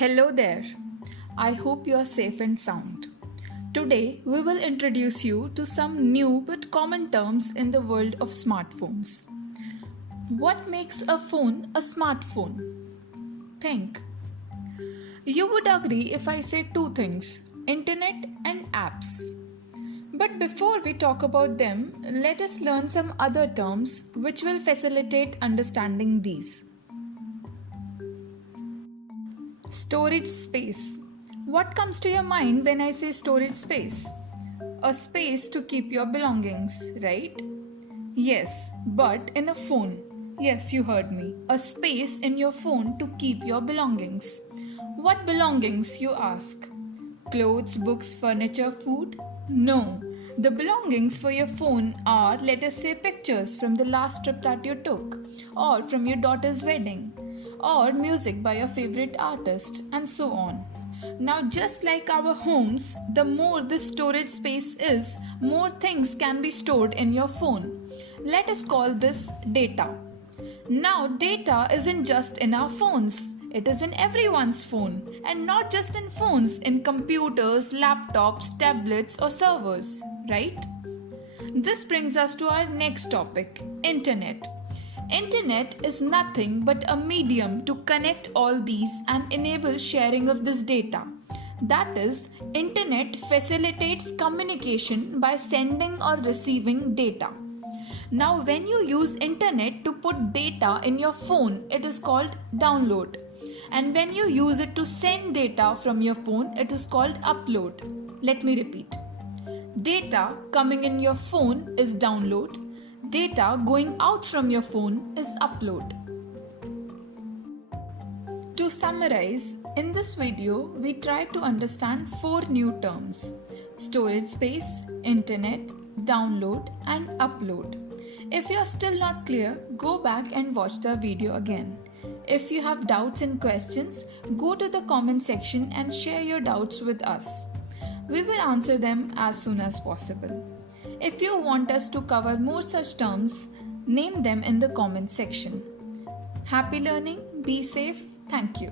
Hello there. I hope you are safe and sound. Today, we will introduce you to some new but common terms in the world of smartphones. What makes a phone a smartphone? Think. You would agree if I say two things: internet and apps. But before we talk about them, let us learn some other terms which will facilitate understanding these. Storage space. What comes to your mind when I say storage space? A space to keep your belongings, right? Yes, but in a phone. Yes, you heard me. A space in your phone to keep your belongings. What belongings, you ask? Clothes, books, furniture, food? No. The belongings for your phone are, let us say, pictures from the last trip that you took, or from your daughter's wedding, or music by your favorite artist, and so on. Now, just like our homes, the more this storage space is, more things can be stored in your phone. Let us call this data. Now, data isn't just in our phones. It is in everyone's phone, and not just in phones, in computers, laptops, tablets, or servers, right? This brings us to our next topic, internet. Internet is nothing but a medium to connect all these and enable sharing of this data. That is, internet facilitates communication by sending or receiving data. Now, when you use internet to put data in your phone, it is called download. And when you use it to send data from your phone, it is called upload. Let me repeat. Data coming in your phone is download. Data going out from your phone is upload. To summarize, in this video, we try to understand four new terms: storage space, internet, download, and upload. If you are still not clear, go back and watch the video again. If you have doubts and questions, go to the comment section and share your doubts with us. We will answer them as soon as possible. If you want us to cover more such terms, name them in the comment section. Happy learning, be safe, thank you.